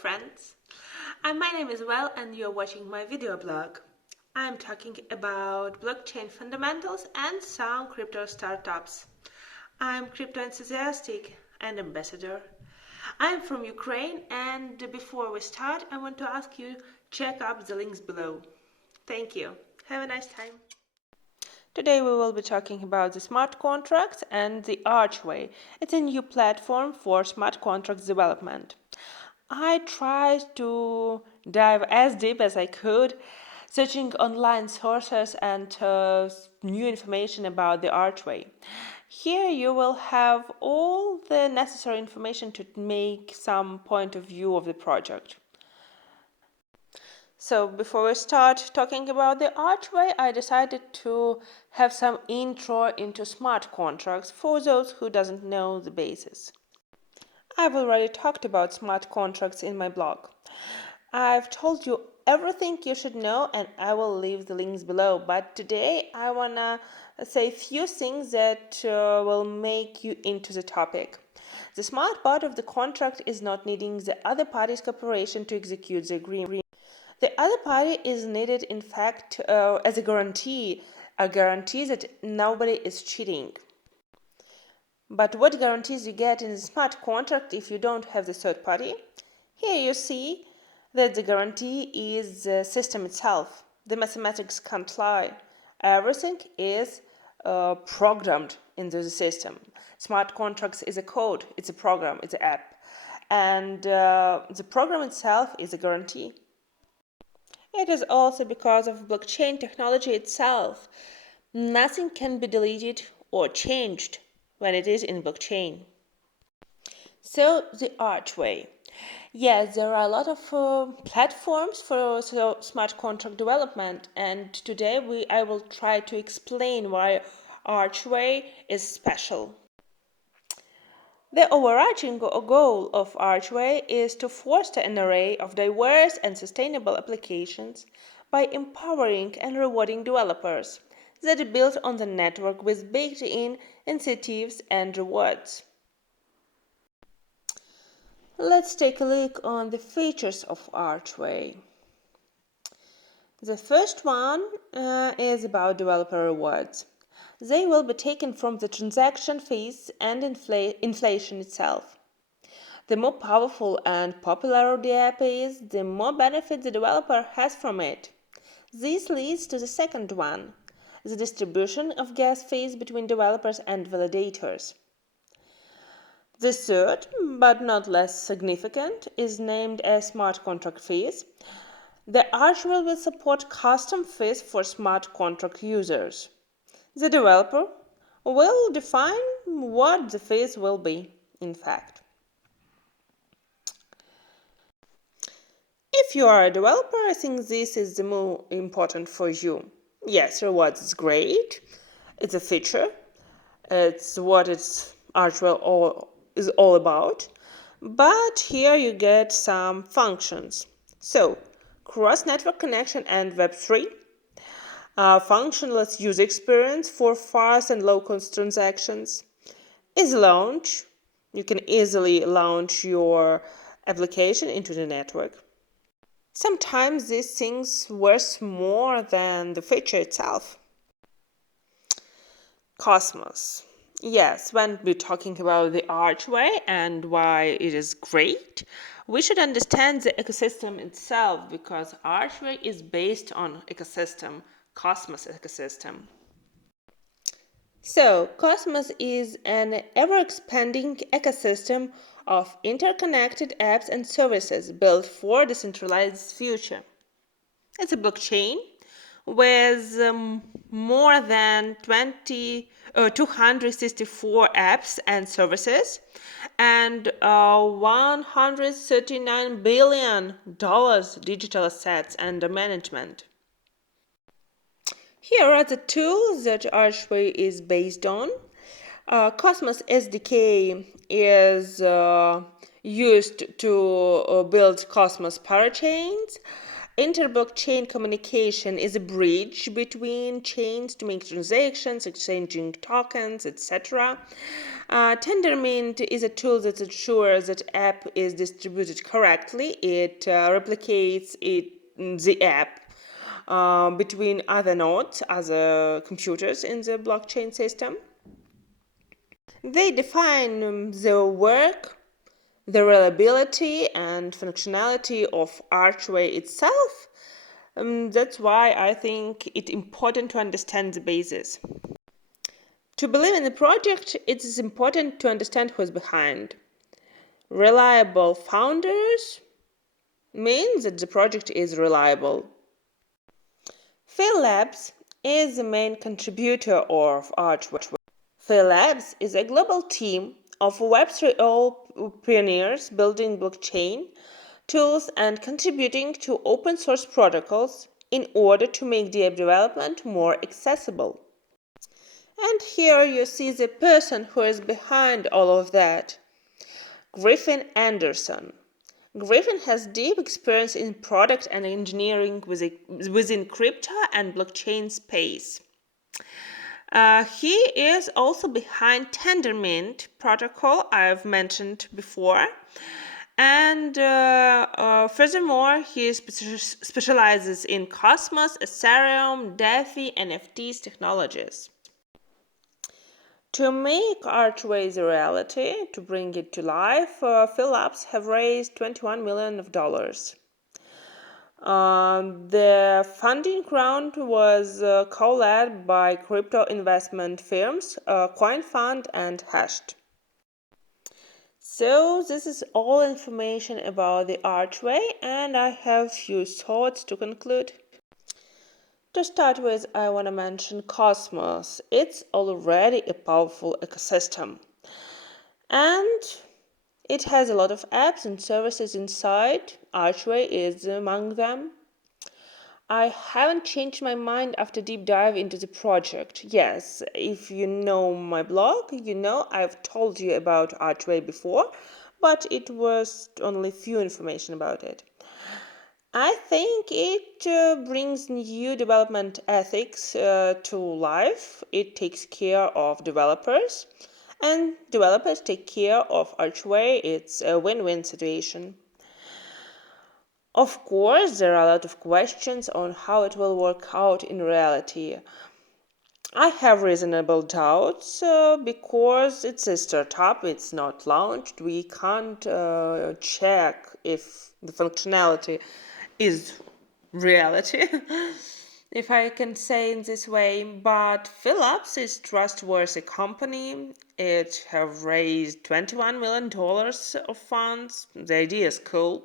friends. My name is Well and you're watching my video blog. I'm talking about blockchain fundamentals and some crypto startups. I'm crypto enthusiastic and ambassador. I'm from Ukraine and before we start I want to ask you check up the links below. Thank you. Have a nice time. Today we will be talking about the smart contracts and the Archway. It's a new platform for smart contracts development. I tried to dive as deep as I could, searching online sources and new information about the Archway. Here you will have all the necessary information to make some point of view of the project. So before we start talking about the Archway, I decided to have some intro into smart contracts for those who doesn't know the basis. I've already talked about smart contracts in my blog. I've told you everything you should know and I will leave the links below, but today I wanna say a few things that will make you into the topic. The smart part of the contract is not needing the other party's cooperation to execute the agreement. The other party is needed, in fact, as a guarantee that nobody is cheating. But what guarantees you get in the smart contract if you don't have the third party? Here you see that the guarantee is the system itself. The mathematics can't lie. Everything is programmed into the system. Smart contracts is a code, it's a program, it's an app. And the program itself is a guarantee. It is also because of blockchain technology itself. Nothing can be deleted or changed when it is in blockchain. So the Archway. Yes, there are a lot of platforms for smart contract development, and today I will try to explain why Archway is special. The overarching goal of Archway is to foster an array of diverse and sustainable applications by empowering and rewarding developers that build on the network with built-in incentives and rewards. Let's take a look on the features of Archway. The first one is about developer rewards. They will be taken from the transaction fees and inflation itself. The more powerful and popular the app is, the more benefit the developer has from it. This leads to the second one, the distribution of gas fees between developers and validators. The third, but not less significant, is named as smart contract fees. The Archway will support custom fees for smart contract users. The developer will define what the fees will be, in fact. If you are a developer, I think this is the more important for you. Yes, rewards is great. It's a feature. It's what Archway is all about. But here you get some functions. So, cross-network connection and Web3, functionless user experience for fast and low-cost transactions, easy launch. You can easily launch your application into the network. Sometimes these things worth more than the feature itself. Cosmos. Yes, when we're talking about the Archway and why it is great, we should understand the ecosystem itself because Archway is based on ecosystem, Cosmos ecosystem. So, Cosmos is an ever-expanding ecosystem of interconnected apps and services built for a decentralized future. It's a blockchain with more than 264 apps and services and $139 billion digital assets under management. Here are the tools that Archway is based on. Cosmos SDK is used to build Cosmos parachains, Inter-blockchain communication is a bridge between chains to make transactions, exchanging tokens, etc. Tendermint is a tool that ensures that app is distributed correctly. It replicates the app between other nodes, other computers in the blockchain system. They define the work, the reliability and functionality of Archway itself. That's why I think it's important to understand the basis. To believe in the project, it is important to understand who's behind. Reliable founders means that the project is reliable. Phil Labs is the main contributor of Archway. Phil Labs is a global team of Web3 pioneers building blockchain tools and contributing to open source protocols in order to make the app development more accessible. And here you see the person who is behind all of that, Griffin Anderson. Griffin has deep experience in product and engineering within crypto and blockchain space. He is also behind Tendermint protocol I've mentioned before. And furthermore, he specializes in Cosmos, Ethereum, DeFi, NFTs technologies. To make Archway a reality, to bring it to life, Phil Labs have raised $21 million. The funding round was co-led by crypto investment firms, CoinFund and Hashed. So this is all information about the Archway, and I have few thoughts to conclude. To start with, I want to mention Cosmos. It's already a powerful ecosystem, and it has a lot of apps and services inside. Archway is among them. I haven't changed my mind after deep dive into the project. Yes, if you know my blog, you know I've told you about Archway before, but it was only few information about it. I think it brings new development ethics to life. It takes care of developers, and developers take care of Archway. It's a win-win situation. Of course, there are a lot of questions on how it will work out in reality. I have reasonable doubts because it's a startup, it's not launched. We can't check if the functionality is reality, if I can say in this way. But Philips is trustworthy company. It have raised $21 million of funds. The idea is cool.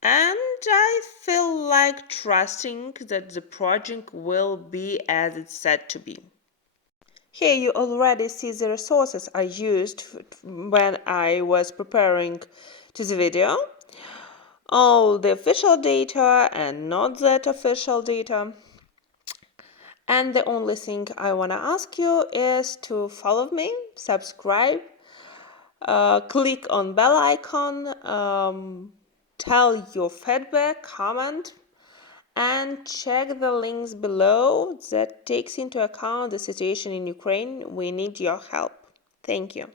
And I feel like trusting that the project will be as it's said to be. Here you already see the resources I used when I was preparing to the video. All the official data and not that official data. And the only thing I want to ask you is to follow me, subscribe, click on bell icon, tell your feedback, comment, and check the links below that takes into account the situation in Ukraine. We need your help. Thank you.